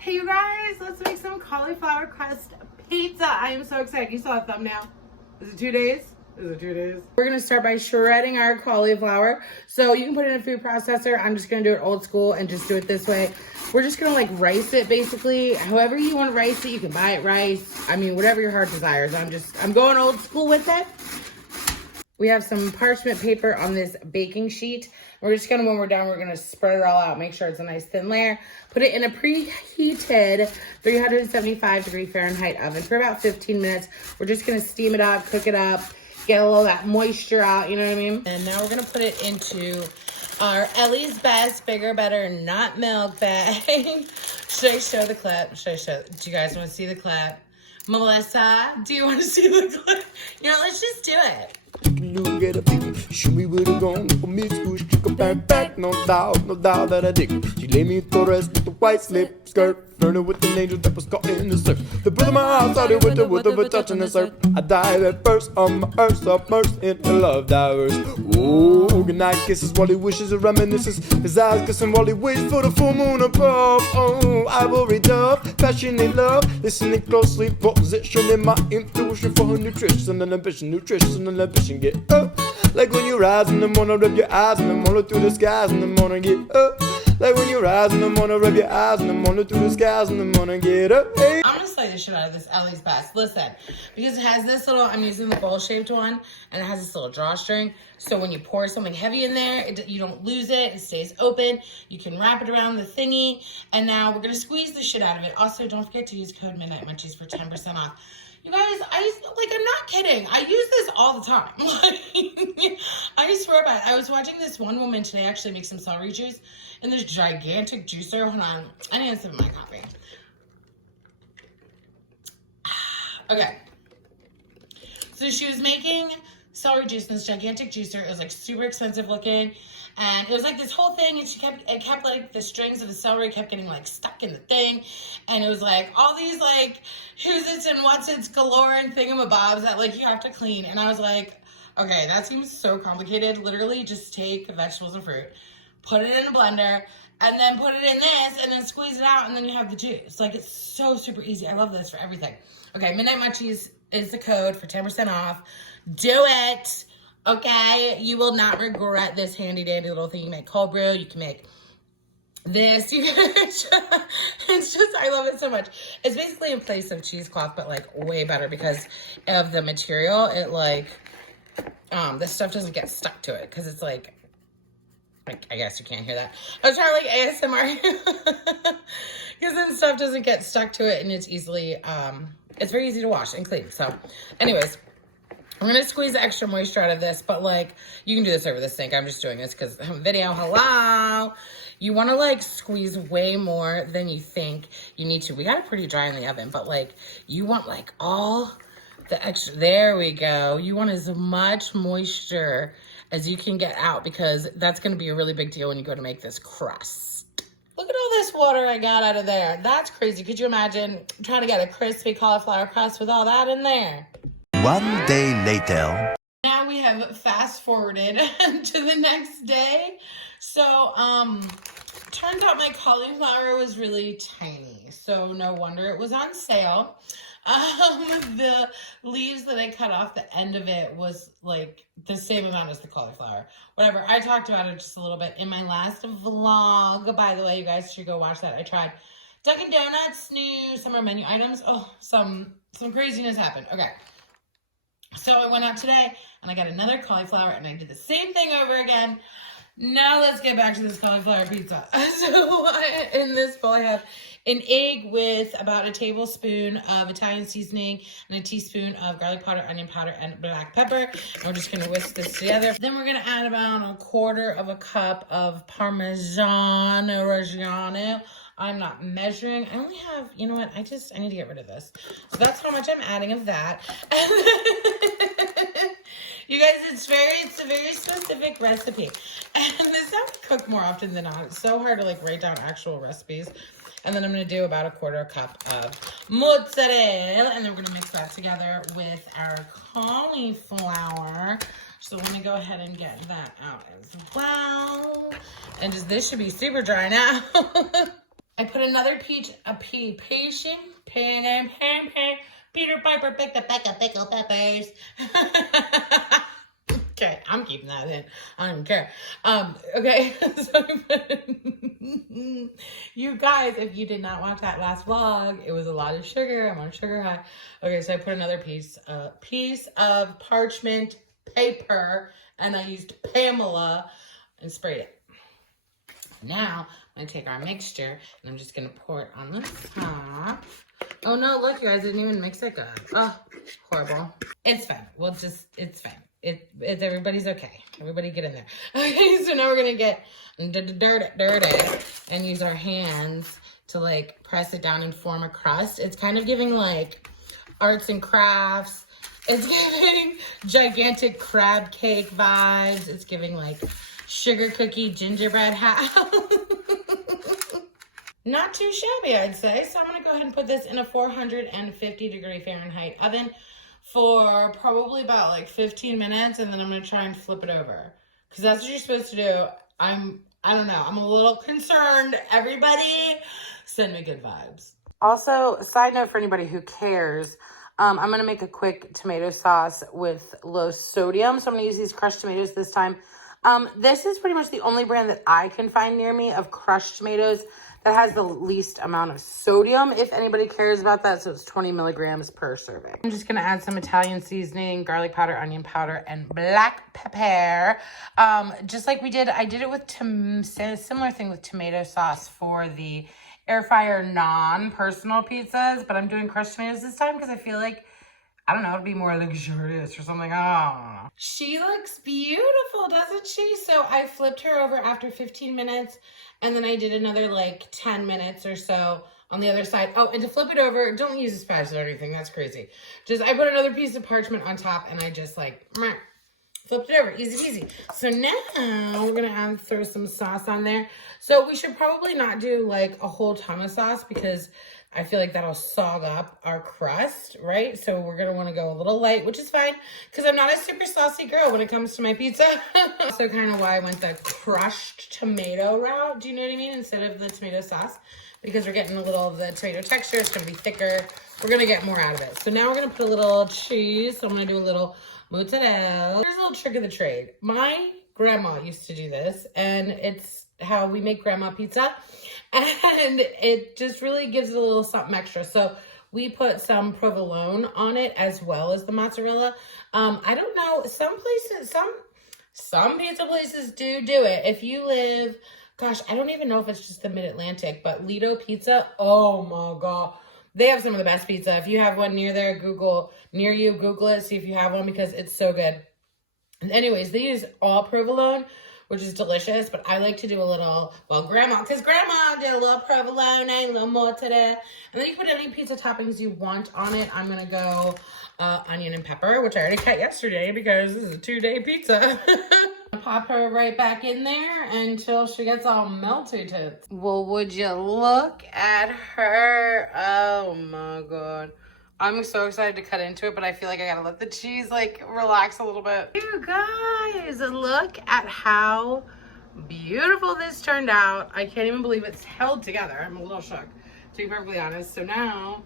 Hey you guys, let's make some cauliflower crust pizza. I am so excited. You saw a thumbnail. Is it 2 days? Is it 2 days? We're gonna start by shredding our cauliflower. So you can put it in a food processor. I'm just gonna do it old school and just do it this way. We're just gonna like rice it basically. However you want to rice it, you can buy it rice. I mean, whatever your heart desires. I'm going old school with it. We have some parchment paper on this baking sheet. We're just gonna, when we're done, we're gonna spread it all out, make sure it's a nice thin layer. Put it in a preheated 375 Fahrenheit oven for about 15 minutes. We're just gonna steam it up, cook it up, get a little of that moisture out, you know what I mean? And now we're gonna put it into our Ellie's Best Bigger, Better, Not Milk bag. Should I show the clip? Do you guys wanna see the clip? Melissa, do you wanna see the clip? You know, let's just do it. Get a baby, show me where to go. For me, squish, kick a back, no doubt that I dig. She laid me to rest with the white slip skirt, flirting with an angel that was caught in the surf. The birth of my heart started with the touch and the surf. I dive at first on my earth, submersed in the love divers. Oh, goodnight kisses while he wishes and reminisces. His eyes kissing while he waits for the full moon above. Oh, ivory dove, passionate love, listening closely, positioning my intuition for her nutrition and ambition, get up. Like when you rise in the morning, rub your eyes in the morning through the skies in the morning, get up. Like when you rise in the morning, rub your eyes in the morning through the skies in the morning, get up. Hey. I'm gonna slay the shit out of this Ellie's Best. Listen, because it has this little, I'm using the bowl-shaped one, and it has this little drawstring. So when you pour something heavy in there, you don't lose it. It stays open. You can wrap it around the thingy. And now we're gonna squeeze the shit out of it. Also, don't forget to use code Midnight Munchies for 10% off. You guys, I'm not kidding. I use this all the time. I swear by it. I was watching this one woman today actually make some celery juice in this gigantic juicer. Hold on. I need to sip my coffee. Okay. So she was making celery juice in this gigantic juicer. It was like super expensive looking. And it was like this whole thing, and it kept like the strings of the celery kept getting like stuck in the thing. And it was like all these like who's it's and what's it's galore and thingamabobs that like you have to clean. And I was like, okay, that seems so complicated. Literally just take vegetables and fruit, put it in a blender, and then put it in this, and then squeeze it out, and then you have the juice. Like, it's so super easy. I love this for everything. Okay, Midnight Munchies is the code for 10% off. Do it. Okay, you will not regret this handy dandy little thing. You can make cold brew, you can make this. It's just, I love it so much. It's basically in place of cheesecloth, but like way better because of the material. It like, this stuff doesn't get stuck to it because it's like, I guess you can't hear that. I was trying to like ASMR because then stuff doesn't get stuck to it and it's easily, it's very easy to wash and clean. So anyways, I'm going to squeeze the extra moisture out of this, but like, you can do this over the sink. I'm just doing this because video, hello. You want to like squeeze way more than you think you need to. We got it pretty dry in the oven, but like, you want like all the extra, there we go. You want as much moisture as you can get out because that's going to be a really big deal when you go to make this crust. Look at all this water I got out of there. That's crazy. Could you imagine trying to get a crispy cauliflower crust with all that in there? One day later. Now we have fast forwarded to the next day. So, turns out my cauliflower was really tiny. So no wonder it was on sale. The leaves that I cut off the end of it was like the same amount as the cauliflower. Whatever, I talked about it just a little bit in my last vlog. By the way, you guys should go watch that. I tried Dunkin' Donuts new summer menu items. Oh, some craziness happened. Okay. So I went out today and I got another cauliflower and I did the same thing over again. Now let's get back to this cauliflower pizza. So in this bowl I have an egg with about a tablespoon of Italian seasoning and a teaspoon of garlic powder, onion powder, and black pepper. And we're just going to whisk this together. Then we're going to add about 1/4 cup of Parmesan Reggiano. I'm not measuring. I only have, you know what? I need to get rid of this. So that's how much I'm adding of that. You guys, it's a very specific recipe. And this is how we cook more often than not. It's so hard to like write down actual recipes. And then I'm going to do about 1/4 cup of mozzarella. And then we're going to mix that together with our cauliflower. So let me go ahead and get that out as well. And just, this should be super dry now. I put another Peter Piper picked the peck of pickled peppers. Okay, I'm keeping that in. I don't care. Okay, so you guys, if you did not watch that last vlog, it was a lot of sugar. I'm on sugar high. Okay, so I put another piece of parchment paper, and I used Pamela and sprayed it. Now, I'm going to take our mixture, and I'm just going to pour it on the top. Oh, no, look, you guys didn't even mix it good. Oh, horrible. It's fine. It's fine. It's everybody's okay. Everybody get in there. Okay, so now we're going to get dirty and use our hands to, like, press it down and form a crust. It's kind of giving, like, arts and crafts. It's giving gigantic crab cake vibes. It's giving, like, sugar cookie gingerbread house. Not too shabby, I'd say. So I'm going to go ahead and put this in a 450-degree Fahrenheit oven for probably about like 15 minutes, and then I'm going to try and flip it over. Because that's what you're supposed to do. I don't know. I'm a little concerned. Everybody, send me good vibes. Also, side note for anybody who cares, I'm going to make a quick tomato sauce with low sodium. So I'm going to use these crushed tomatoes this time. This is pretty much the only brand that I can find near me of crushed tomatoes that has the least amount of sodium, if anybody cares about that. So it's 20 milligrams per serving. I'm just gonna add some Italian seasoning, garlic powder, onion powder, and black pepper. Just like we did, I did it with similar thing with tomato sauce for the air fryer non-personal pizzas, but I'm doing crushed tomatoes this time because I feel like, I don't know, it'd be more luxurious or something. I don't know. She looks beautiful, doesn't she? So I flipped her over after 15 minutes, and then I did another like 10 minutes or so on the other side. Oh, and to flip it over, don't use a spatula or anything. That's crazy. Just, I put another piece of parchment on top, and I just like flipped it over. Easy peasy. So now we're going to throw some sauce on there. So we should probably not do like a whole ton of sauce because I feel like that'll sog up our crust, right? So we're going to want to go a little light, which is fine because I'm not a super saucy girl when it comes to my pizza. Also kind of why I went the crushed tomato route, do you know what I mean? Instead of the tomato sauce, because we're getting a little of the tomato texture. It's going to be thicker. We're going to get more out of it. So now we're going to put a little cheese. So I'm going to do a little mozzarella. Here's a little trick of the trade. My grandma used to do this, and it's how we make grandma pizza. And it just really gives it a little something extra. So we put some provolone on it as well as the mozzarella. I don't know, some places, some pizza places do it. If you live, gosh, I don't even know if it's just the Mid-Atlantic, but Lido Pizza, oh my God. They have some of the best pizza. If you have one near there, Google it, see if you have one because it's so good. And anyways, they use all provolone, which is delicious, but I like to do a little, well, because grandma did a little provolone, a little mozzarella, and then you put any pizza toppings you want on it. I'm gonna go onion and pepper, which I already cut yesterday because this is a 2-day pizza. Pop her right back in there until she gets all melted. Well, would you look at her? Oh my God. I'm so excited to cut into it, but I feel like I gotta let the cheese like relax a little bit. You guys, look at how beautiful this turned out. I can't even believe it's held together. I'm a little shook, to be perfectly honest. So now,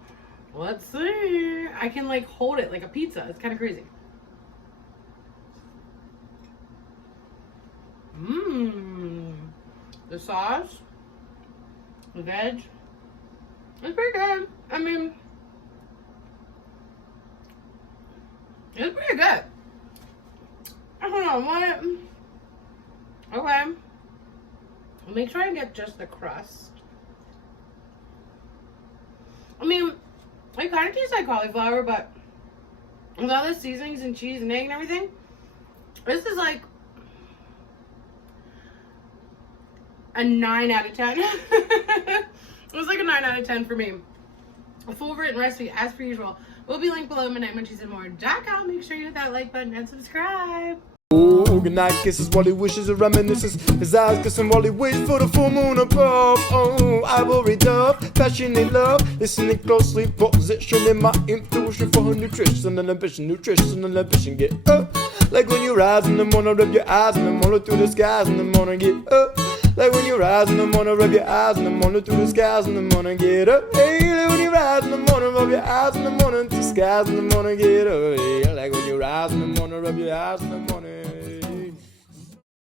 let's see. I can like hold it like a pizza. It's kind of crazy. The sauce, the veg, it's pretty good. I mean, it's pretty good. I don't know what. Okay. Make sure I get just the crust. I mean, it kind of tastes like cauliflower, but with all the seasonings and cheese and egg and everything, this is like a 9 out of 10. It was like a 9 out of 10 for me. A full written recipe, as per usual, will be linked below. MidnightMunchiesandmore.com. Make sure you hit that like button and subscribe. Oh, goodnight kisses while he wishes and reminisces. His eyes kissing while he waits for the full moon above. Oh, ivory dove, passionate love. Listening closely, positioning my intuition for her nutrition and ambition. Get up. Like when you rise in the morning, rub your eyes in the morning through the skies in the morning. Get up. Like when you rise in the morning, rub your eyes in the morning through the skies in the morning, get up. Hey, like when you rise in the morning, rub your eyes in the morning through the skies in the morning, get up. Hey, like when you rise in the morning, rub your eyes in the morning.